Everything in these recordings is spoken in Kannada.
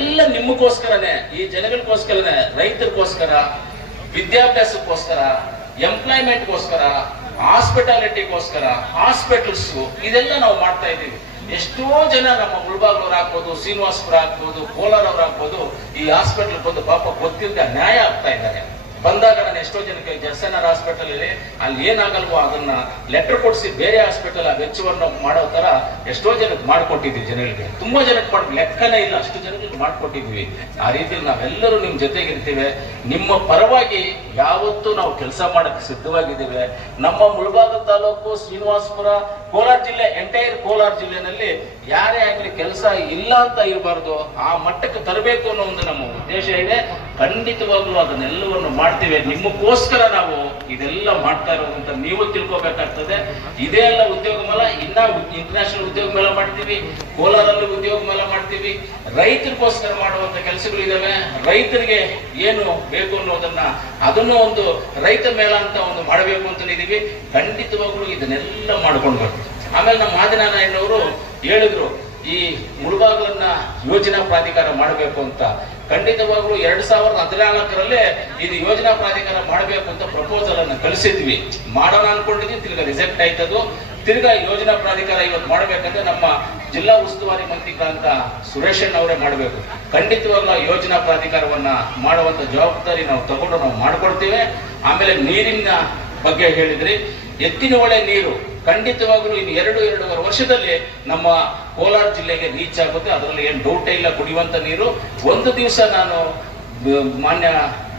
ಎಲ್ಲ ನಿಮ್ಮಗೋಸ್ಕರನೇ, ಈ ಜನಗಳಿಗೋಸ್ಕರನೇ, ರೈತರಿಗೋಸ್ಕರ, ವಿದ್ಯಾಭ್ಯಾಸಕ್ಕೋಸ್ಕರ, ಎಂಪ್ಲಾಯ್ಮೆಂಟ್ಗೋಸ್ಕರ, ಹಾಸ್ಪಿಟಾಲಿಟಿಗೋಸ್ಕರ, ಹಾಸ್ಪಿಟಲ್ಸ್ ಇದೆಲ್ಲ ನಾವು ಮಾಡ್ತಾ ಇದ್ದೀವಿ. ಎಷ್ಟೋ ಜನ ನಮ್ಮ ಮುಳಬಾಗಿಲವ್ರು ಆಗ್ಬೋದು, ಶ್ರೀನಿವಾಸಪುರ ಆಗ್ಬೋದು, ಕೋಲಾರ ಅವ್ರು ಆಗ್ಬೋದು, ಈ ಹಾಸ್ಪಿಟಲ್ ಬಂದು ಪಾಪ ಗೊತ್ತಿಲ್ಲದೆ ನ್ಯಾಯ ಆಗ್ತಾ ಇದ್ದಾರೆ. ಬಂದಾಗ ನಾನು ಎಷ್ಟೋ ಜನಕ್ಕೆ ಜರ್ಸನರ್ ಹಾಸ್ಪಿಟಲ್ ಇದೆ, ಅಲ್ಲಿ ಏನಾಗಲ್ವೋ ಅದನ್ನ ಲೆಟರ್ ಕೊಡಿಸಿ ಬೇರೆ ಹಾಸ್ಪಿಟಲ್ ಆ ವೆಚ್ಚವನ್ನು ಮಾಡೋ ತರ ಎಷ್ಟೋ ಜನಕ್ಕೆ ಮಾಡ್ಕೊಟ್ಟಿದ್ವಿ. ಜನಗಳಿಗೆ ತುಂಬಾ ಜನಕ್ಕೆ ಲೆಕ್ಕನೇ ಇಲ್ಲ, ಅಷ್ಟು ಜನಗಳಿಗೆ ಮಾಡ್ಕೊಟ್ಟಿದ್ವಿ. ಆ ರೀತಿಯಲ್ಲಿ ನಾವೆಲ್ಲರೂ ನಿಮ್ ಜೊತೆಗಿರ್ತೀವಿ. ನಿಮ್ಮ ಪರವಾಗಿ ಯಾವತ್ತೂ ನಾವು ಕೆಲಸ ಮಾಡಕ್ಕೆ ಸಿದ್ಧವಾಗಿದ್ದೀವಿ. ನಮ್ಮ ಮುಳಬಾಗಿಲು ತಾಲೂಕು, ಶ್ರೀನಿವಾಸಪುರ, ಕೋಲಾರ ಜಿಲ್ಲೆ, ಎಂಟೈರ್ ಕೋಲಾರ ಜಿಲ್ಲೆನಲ್ಲಿ ಯಾರೇ ಆಗ್ಲಿ ಕೆಲಸ ಇಲ್ಲ ಅಂತ ಇರಬಾರ್ದು, ಆ ಮಟ್ಟಕ್ಕೆ ತರಬೇಕು ಅನ್ನೋ ಒಂದು ನಮ್ಮ ಉದ್ದೇಶ ಇದೆ. ಖಂಡಿತವಾಗ್ಲೂ ಅದನ್ನೆಲ್ಲವನ್ನು ಮಾಡ್ತೀವಿ. ನಿಮಗೋಸ್ಕರ ನಾವು ಇದೆಲ್ಲ ಮಾಡ್ತಾ ಇರೋದಂತ ನೀವು ತಿಳ್ಕೊಬೇಕಾಗ್ತದೆ. ಇದೇ ಎಲ್ಲ ಉದ್ಯೋಗ ಮೇಳ, ಇನ್ನ ಇಂಟರ್ನ್ಯಾಷನಲ್ ಉದ್ಯೋಗ ಮೇಳ ಮಾಡ್ತೀವಿ, ಕೋಲಾರಲ್ಲಿ ಉದ್ಯೋಗ ಮೇಳ ಮಾಡ್ತೀವಿ. ರೈತರಿಗೋಸ್ಕರ ಮಾಡುವಂತ ಕೆಲಸಗಳು ಇದಾವೆ. ರೈತರಿಗೆ ಏನು ಬೇಕು ಅನ್ನೋದನ್ನ ಅದನ್ನು ಒಂದು ರೈತ ಮೇಳ ಅಂತ ಒಂದು ಮಾಡಬೇಕು ಅಂತ ಇದೀವಿ. ಖಂಡಿತವಾಗ್ಲೂ ಇದನ್ನೆಲ್ಲ ಮಾಡ್ಕೊಂಡು ಬರ್ತೀವಿ. ಆಮೇಲೆ ನಮ್ಮ ಆದಿನಾರಾಯಣವರು ಹೇಳಿದ್ರು, ಈ ಮುಳಬಾಗಿಲನ್ನ ಯೋಜನಾ ಪ್ರಾಧಿಕಾರ ಮಾಡಬೇಕು ಅಂತ. ಖಂಡಿತವಾಗ್ಲೂ 2014ರಲ್ಲೇ ಇದು ಯೋಜನಾ ಪ್ರಾಧಿಕಾರ ಮಾಡಬೇಕು ಅಂತ ಪ್ರಪೋಸಲ್ ಅನ್ನು ಕಳಿಸಿದ್ವಿ. ಮಾಡೋಣ ಅನ್ಕೊಂಡಿದ್ವಿ, ತಿರ್ಗಾ ರಿಜೆಕ್ಟ್ ಆಯ್ತದು. ತಿರ್ಗಾ ಯೋಜನಾ ಪ್ರಾಧಿಕಾರ ಇವತ್ತು ಮಾಡಬೇಕಂದ್ರೆ ನಮ್ಮ ಜಿಲ್ಲಾ ಉಸ್ತುವಾರಿ ಮಂತ್ರಿಗಳಂತ ಸುರೇಶನ್ ಅವರೇ ಮಾಡಬೇಕು. ಖಂಡಿತವಾಗ್ಲೂ ಯೋಜನಾ ಪ್ರಾಧಿಕಾರವನ್ನ ಮಾಡುವಂತ ಜವಾಬ್ದಾರಿ ನಾವು ತಗೊಂಡು ನಾವು ಮಾಡ್ಕೊಡ್ತೇವೆ. ಆಮೇಲೆ ನೀರಿನ ಬಗ್ಗೆ ಹೇಳಿದ್ರಿ, ಎತ್ತಿನ ಹೊಳೆ ನೀರು ಖಂಡಿತವಾಗ್ಲೂ ಇನ್ನು 2-2.5 ವರ್ಷದಲ್ಲಿ ನಮ್ಮ ಕೋಲಾರ ಜಿಲ್ಲೆಗೆ ರೀಚ್ ಆಗುತ್ತೆ. ಅದರಲ್ಲಿ ಏನು ಡೌಟೇ ಇಲ್ಲ. ಕುಡಿಯುವಂತ ನೀರು ಒಂದು ದಿವಸ ನಾನು ಮಾನ್ಯ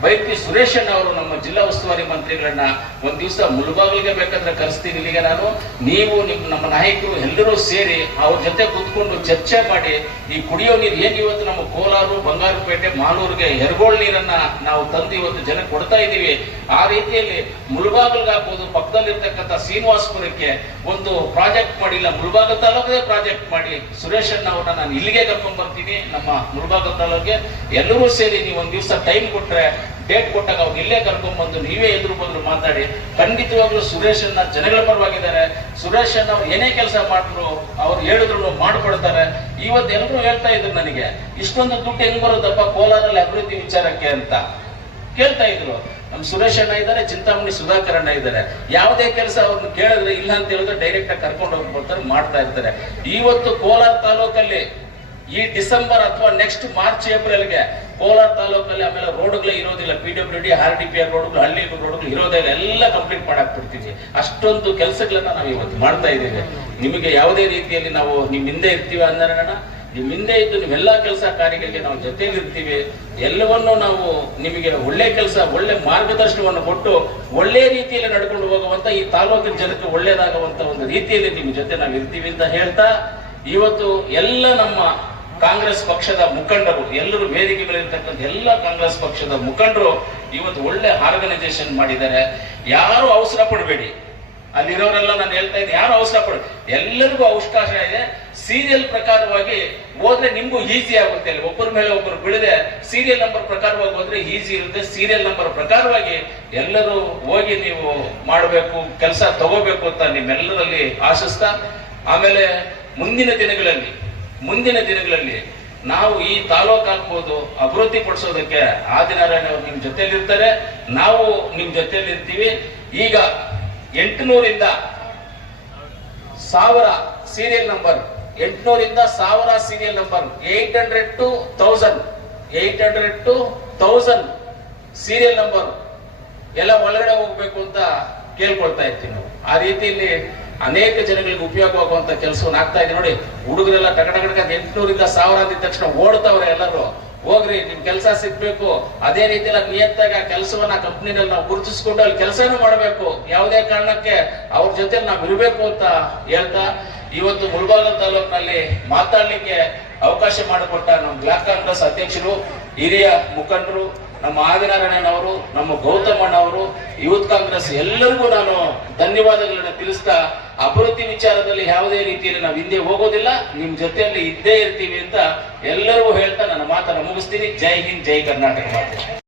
ಬೈತಿ ಸುರೇಶನ್ ಅವರು ನಮ್ಮ ಜಿಲ್ಲಾ ಉಸ್ತುವಾರಿ ಮಂತ್ರಿಗಳನ್ನ ಒಂದ್ ದಿವಸ ಮುಳಬಾಗಿಲಿಗೆ ಬೇಕಾದ್ರೆ ಕರೆಸ್ತೀನಿ. ಇಲ್ಲಿಗೆ ನಾನು, ನೀವು ನಮ್ಮ ನಾಯಕರು ಎಲ್ಲರೂ ಸೇರಿ ಅವ್ರ ಜೊತೆ ಕೂತ್ಕೊಂಡು ಚರ್ಚೆ ಮಾಡಿ ಈ ಕುಡಿಯೋ ನೀರು ಏನ್ ಇವತ್ತು ನಮ್ಮ ಕೋಲಾರ, ಬಂಗಾರಪೇಟೆ, ಮಾಲೂರಿಗೆ ಹೆರ್ಗೋಳ್ ನೀರನ್ನ ನಾವು ತಂದು ಇವತ್ತು ಜನಕ್ಕೆ ಕೊಡ್ತಾ ಇದ್ದೀವಿ. ಆ ರೀತಿಯಲ್ಲಿ ಮುಳಬಾಗಿಲ್ಗಾಗ್ಬೋದು, ಪಕ್ಕದಲ್ಲಿರ್ತಕ್ಕಂಥ ಶ್ರೀನಿವಾಸಪುರಕ್ಕೆ ಒಂದು ಪ್ರಾಜೆಕ್ಟ್ ಮಾಡಿಲ್ಲ, ಮುಳಬಾಗಿಲು ತಾಲೂಕೇ ಪ್ರಾಜೆಕ್ಟ್ ಮಾಡಿ ಸುರೇಶನ್ ಅವ್ರನ್ನ ನಾನು ಇಲ್ಲಿಗೆ ಕರ್ಕೊಂಡ್ ಬರ್ತೀನಿ. ನಮ್ಮ ಮುಳಬಾಗಿಲು ತಾಲೂಕಿಗೆ ಎಲ್ಲರೂ ಸೇರಿ ನೀವು ಒಂದ್ ದಿವಸ ಟೈಮ್ ಕೊಟ್ರೆ, ಡೇಟ್ ಕೊಟ್ಟಾಗ ಅವ್ರು ಇಲ್ಲೇ ಕರ್ಕೊಂಡ್ ಬಂದು ನೀವೇ ಎದುರು ಬಂದ್ರು ಮಾತಾಡಿ. ಖಂಡಿತವಾಗ್ಲೂ ಸುರೇಶನ್ನ ಜನಗಳ ಪರವಾಗಿದ್ದಾರೆ. ಸುರೇಶನ್ ಅವ್ರು ಏನೇ ಕೆಲಸ ಮಾಡಿದ್ರು, ಅವ್ರು ಹೇಳಿದ್ರು ಮಾಡ್ಕೊಡ್ತಾರೆ. ಇವತ್ತು ಎಲ್ಲರೂ ಹೇಳ್ತಾ ಇದ್ರು ನನಗೆ, ಇಷ್ಟೊಂದು ದುಡ್ಡು ಹೆಂಗ್ ಬರುತ್ತಪ್ಪ ಕೋಲಾರಲ್ಲಿ ಅಭಿವೃದ್ಧಿ ವಿಚಾರಕ್ಕೆ ಅಂತ ಕೇಳ್ತಾ ಇದ್ರು. ನಮ್ಮ ಸುರೇಶ್ ಅಣ್ಣ ಇದ್ದಾರೆ, ಚಿಂತಾಮಣಿ ಸುಧಾಕರ್ ಅಣ್ಣ ಇದ್ದಾರೆ. ಯಾವುದೇ ಕೆಲಸ ಅವ್ರನ್ನ ಕೇಳಿದ್ರೆ ಇಲ್ಲ ಅಂತ ಹೇಳಿದ್ರೆ ಡೈರೆಕ್ಟ್ ಆಗಿ ಕರ್ಕೊಂಡು ಹೋಗ್ಬಿಡ್ತಾರೆ, ಮಾಡ್ತಾ ಇರ್ತಾರೆ. ಇವತ್ತು ಕೋಲಾರ ತಾಲೂಕಲ್ಲಿ ಈ ಡಿಸೆಂಬರ್ ಅಥವಾ ನೆಕ್ಸ್ಟ್ ಮಾರ್ಚ್ ಏಪ್ರಿಲ್ಗೆ ಕೋಲಾರ ತಾಲೂಕಲ್ಲಿ ಆಮೇಲೆ ರೋಡ್ಗಳೇ ಇರೋದಿಲ್ಲ. PWD, RDPR ರೋಡ್ಗಳು, ಹಳ್ಳಿ ರೋಡ್ಗಳು ಇರೋದೇ ಇಲ್ಲ, ಎಲ್ಲ ಕಂಪ್ಲೀಟ್ ಮಾಡಾಕ್ ಬಿಡ್ತೀವಿ. ಅಷ್ಟೊಂದು ಕೆಲಸಗಳನ್ನ ನಾವು ಇವತ್ತು ಮಾಡ್ತಾ ಇದ್ದೇವೆ. ನಿಮಗೆ ಯಾವುದೇ ರೀತಿಯಲ್ಲಿ ನಾವು ನಿಮ್ ಹಿಂದೆ ಇರ್ತೀವಿ ಅಂದ್ರೆ, ನಿಮ್ ಹಿಂದೆ ಇದ್ದು ನೀವೆಲ್ಲಾ ಕೆಲಸ ಕಾರ್ಯಗಳಿಗೆ ನಾವು ಜೊತೆಲಿ ಇರ್ತೀವಿ. ಎಲ್ಲವನ್ನೂ ನಾವು ನಿಮಗೆ ಒಳ್ಳೆ ಕೆಲಸ, ಒಳ್ಳೆ ಮಾರ್ಗದರ್ಶನವನ್ನು ಕೊಟ್ಟು ಒಳ್ಳೆ ರೀತಿಯಲ್ಲಿ ನಡ್ಕೊಂಡು ಹೋಗುವಂತ, ಈ ತಾಲೂಕಿನ ಜನಕ್ಕೆ ಒಳ್ಳೇದಾಗುವಂತ ಒಂದು ರೀತಿಯಲ್ಲಿ ನಿಮ್ ಜೊತೆ ನಾವು ಇರ್ತೀವಿ ಅಂತ ಹೇಳ್ತಾ, ಇವತ್ತು ಎಲ್ಲ ನಮ್ಮ ಕಾಂಗ್ರೆಸ್ ಪಕ್ಷದ ಮುಖಂಡರು ಎಲ್ಲರೂ, ವೇದಿಕೆಗಳಿರ್ತಕ್ಕಂಥ ಎಲ್ಲ ಕಾಂಗ್ರೆಸ್ ಪಕ್ಷದ ಮುಖಂಡರು ಇವತ್ತು ಒಳ್ಳೆ ಆರ್ಗನೈಸೇಷನ್ ಮಾಡಿದ್ದಾರೆ. ಯಾರು ಅವಸರ ಪಡಬೇಡಿ. ಅಲ್ಲಿರೋರೆಲ್ಲ ನಾನು ಹೇಳ್ತಾ ಇದ್ದೀನಿ, ಯಾರು ಅವಸರ ಪಡ, ಎಲ್ಲರಿಗೂ ಅವಕಾಶ ಇದೆ. ಸೀರಿಯಲ್ ಪ್ರಕಾರವಾಗಿ ಹೋದ್ರೆ ನಿಮ್ಗೂ ಈಸಿ ಆಗುತ್ತೆ. ಅಲ್ಲಿ ಒಬ್ಬರ ಮೇಲೆ ಒಬ್ಬರು ಬಿಡದೆ ಸೀರಿಯಲ್ ನಂಬರ್ ಪ್ರಕಾರವಾಗಿ ಹೋದ್ರೆ ಈಸಿ ಇರುತ್ತೆ. ಸೀರಿಯಲ್ ನಂಬರ್ ಪ್ರಕಾರವಾಗಿ ಎಲ್ಲರೂ ಹೋಗಿ ನೀವು ಮಾಡಬೇಕು, ಕೆಲಸ ತಗೋಬೇಕು ಅಂತ ನಿಮ್ಮೆಲ್ಲರಲ್ಲಿ ಆಶಿಸ್ತಾ, ಆಮೇಲೆ ಮುಂದಿನ ದಿನಗಳಲ್ಲಿ ನಾವು ಈ ತಾಲೂಕು ಆಗ್ಬೋದು ಅಭಿವೃದ್ಧಿ ಪಡಿಸೋದಕ್ಕೆ ಆದಿನಾರಾಯಣ ಅವರು ನಿಮ್ ಜೊತೆಲಿ ಇರ್ತಾರೆ, ನಾವು ನಿಮ್ ಜೊತೆಲಿ ಇರ್ತೀವಿ. ಈಗ 800ರಿಂದ 1000 ಸೀರಿಯಲ್ ನಂಬರ್, 800ರಿಂದ 1000 serial number, 800 to 1000 serial number ಎಲ್ಲ ಒಳಗಡೆ ಹೋಗ್ಬೇಕು ಅಂತ ಕೇಳ್ಕೊಳ್ತಾ ಇರ್ತೀವಿ ನಾವು. ಆ ರೀತಿಯಲ್ಲಿ ಅನೇಕ ಜನಗಳಿಗೆ ಉಪಯೋಗವಾಗುವಂತ ಕೆಲಸವನ್ನು ಆಗ್ತಾ ಇದೆ. ನೋಡಿ, ಹುಡುಗರೆಲ್ಲ ಟಕಟಕ 800ರಿಂದ 1000 ಅಂದಿದ ತಕ್ಷಣ ಓಡ್ತಾವ್ರೆ. ಎಲ್ಲರೂ ಹೋಗ್ರಿ, ನಿಮ್ ಕೆಲಸ ಸಿಗ್ಬೇಕು. ಅದೇ ರೀತಿಯಲ್ಲಿ ನಿಯತ್ತಾಗಿ ಆ ಕೆಲಸವನ್ನ ಕಂಪ್ನಿನಲ್ಲಿ ನಾವು ಗುರುತಿಸ್ಕೊಂಡು ಅಲ್ಲಿ ಕೆಲಸನೂ ಮಾಡಬೇಕು. ಯಾವುದೇ ಕಾರಣಕ್ಕೆ ಅವ್ರ ಜೊತೆ ನಾವು ಇರಬೇಕು ಅಂತ ಹೇಳ್ತಾ, ಇವತ್ತು ಮುಳಬಾಗಿಲು ತಾಲೂಕಿನಲ್ಲಿ ಮಾತಾಡ್ಲಿಕ್ಕೆ ಅವಕಾಶ ಮಾಡಿಕೊಟ್ಟ ನಮ್ಮ ಬ್ಲಾಕ್ ಕಾಂಗ್ರೆಸ್ ಅಧ್ಯಕ್ಷರು, ಹಿರಿಯ ಮುಖಂಡರು, ನಮ್ಮ ಆದಿನಾರಾಯಣನವರು, ನಮ್ಮ ಗೌತಮಣ್ಣವರು, ಯೂತ್ ಕಾಂಗ್ರೆಸ್ ಎಲ್ಲರಿಗೂ ನಾನು ಧನ್ಯವಾದಗಳನ್ನ ತಿಳಿಸ್ತಾ, ಅಭಿವೃದ್ಧಿ ವಿಚಾರದಲ್ಲಿ ಯಾವುದೇ ರೀತಿಯಲ್ಲಿ ನಾವು ಹಿಂದೆ ಹೋಗೋದಿಲ್ಲ, ನಿಮ್ ಜೊತೆಯಲ್ಲಿ ಇದ್ದೇ ಇರ್ತೀವಿ ಅಂತ ಎಲ್ಲರಿಗೂ ಹೇಳ್ತಾ ನನ್ನ ಮಾತನ್ನು ಮುಗಿಸ್ತೀನಿ. ಜೈ ಹಿಂದ್, ಜೈ ಕರ್ನಾಟಕ ಮಾತು.